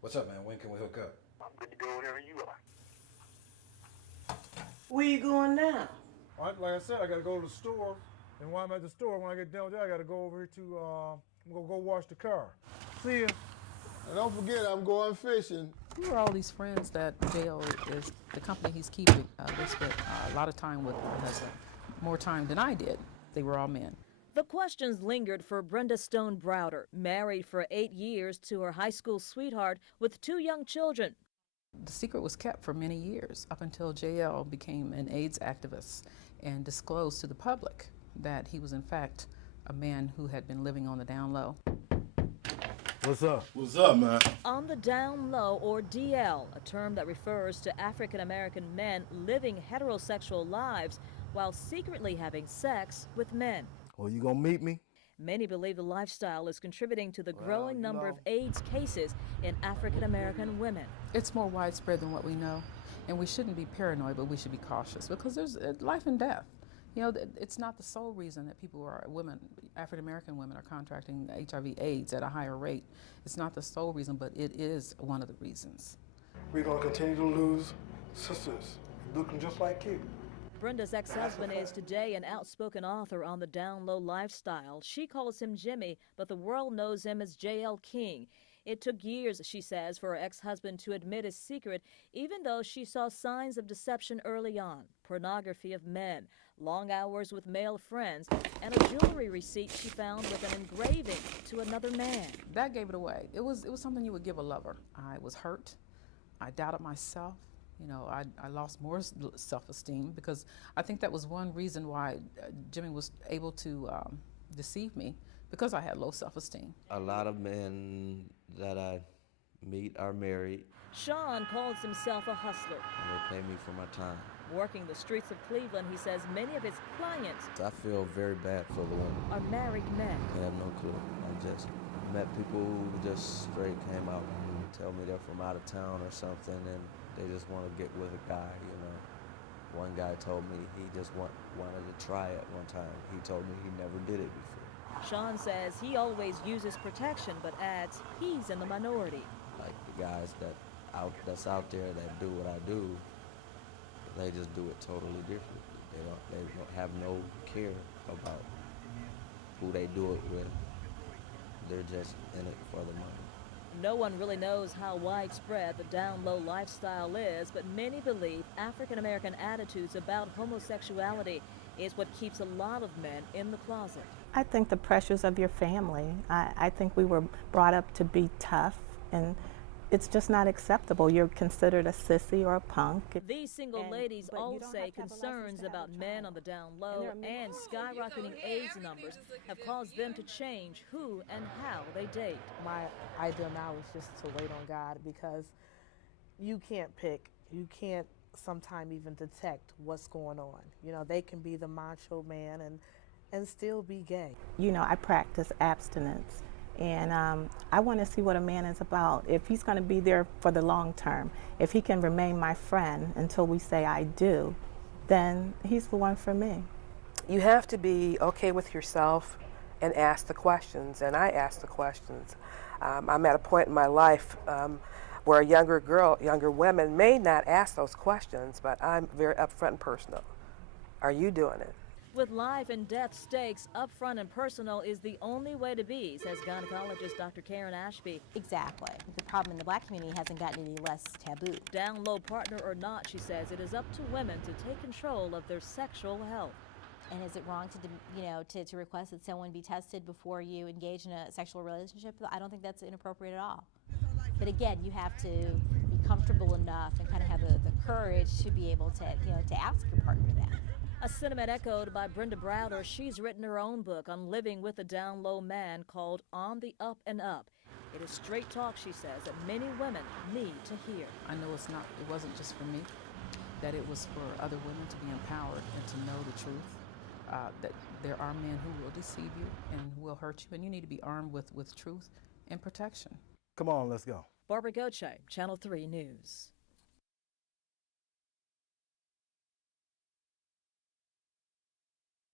What's up, man? When can we hook up? I'm good to go wherever you are. Where you going now? Like I said, I got to go to the store. And while I'm at the store, when I get done with that, I got to go over here to, I'm going to go wash the car. See ya. And don't forget, I'm going fishing. Who are all these friends that Dale is, the company he's keeping, they spent a lot of time with my husband, more time than I did. They were all men. The questions lingered for Brenda Stone Browder, married for 8 years to her high school sweetheart with 2 young children. The secret was kept for many years, up until JL became an AIDS activist and disclosed to the public that he was in fact a man who had been living on the down low. What's up? What's up, man? On the down low, or DL, a term that refers to African American men living heterosexual lives while secretly having sex with men. Well, you gonna meet me? Many believe the lifestyle is contributing to the growing number of AIDS cases in African American women. It's more widespread than what we know, and we shouldn't be paranoid, but we should be cautious because there's life and death. You know, it's not the sole reason that African American women are contracting HIV/AIDS at a higher rate. It's not the sole reason, but it is one of the reasons. We're gonna continue to lose sisters looking just like you. Brenda's ex-husband is today an outspoken author on the down-low lifestyle. She calls him Jimmy, but the world knows him as J.L. King. It took years, she says, for her ex-husband to admit his secret, even though she saw signs of deception early on. Pornography of men, long hours with male friends, and a jewelry receipt she found with an engraving to another man. That gave it away. It was something you would give a lover. I was hurt. I doubted myself. You know, I lost more self-esteem because I think that was one reason why Jimmy was able to deceive me, because I had low self-esteem. A lot of men that I meet are married. Sean calls himself a hustler. And they pay me for my time. Working the streets of Cleveland, he says many of his clients I feel very bad for the women. are married men. I have no clue. I just met people who just straight came out and tell me they're from out of town or something, and they just want to get with a guy, you know. One guy told me he just wanted to try it one time. He told me he never did it before. Sean says he always uses protection, but adds he's in the minority. Like the guys that's out there that do what I do, they just do it totally differently. They don't have no care about who they do it with. They're just in it for the money. No one really knows how widespread the down-low lifestyle is, but many believe African-American attitudes about homosexuality is what keeps a lot of men in the closet. I think the pressures of your family. I think we were brought up to be tough, and it's just not acceptable. You're considered a sissy or a punk. These single ladies all say concerns about men on the down low and skyrocketing AIDS numbers have caused them to change who and how they date. My ideal now is just to wait on God, because you can't pick, you can't sometimes even detect what's going on. You know, they can be the macho man and still be gay. You know, I practice abstinence, and I want to see what a man is about. If he's going to be there for the long term, if he can remain my friend until we say I do, then he's the one for me. You have to be okay with yourself and ask the questions, and I ask the questions. I'm at a point in my life where younger women may not ask those questions, but I'm very upfront and personal. Are you doing it? With life and death stakes, upfront and personal is the only way to be, says gynecologist Dr. Karen Ashby. Exactly. The problem in the black community hasn't gotten any less taboo. Down low partner or not, she says, it is up to women to take control of their sexual health. And is it wrong to request that someone be tested before you engage in a sexual relationship? I don't think that's inappropriate at all. But again, you have to be comfortable enough and kind of have the courage to be able to, to ask your partner that. A sentiment echoed by Brenda Browder. She's written her own book on living with a down-low man called On the Up and Up. It is straight talk, she says, that many women need to hear. I know it wasn't just for me, that it was for other women to be empowered and to know the truth, that there are men who will deceive you and who will hurt you, and you need to be armed with truth and protection. Come on, let's go. Barbara Goche, Channel 3 News.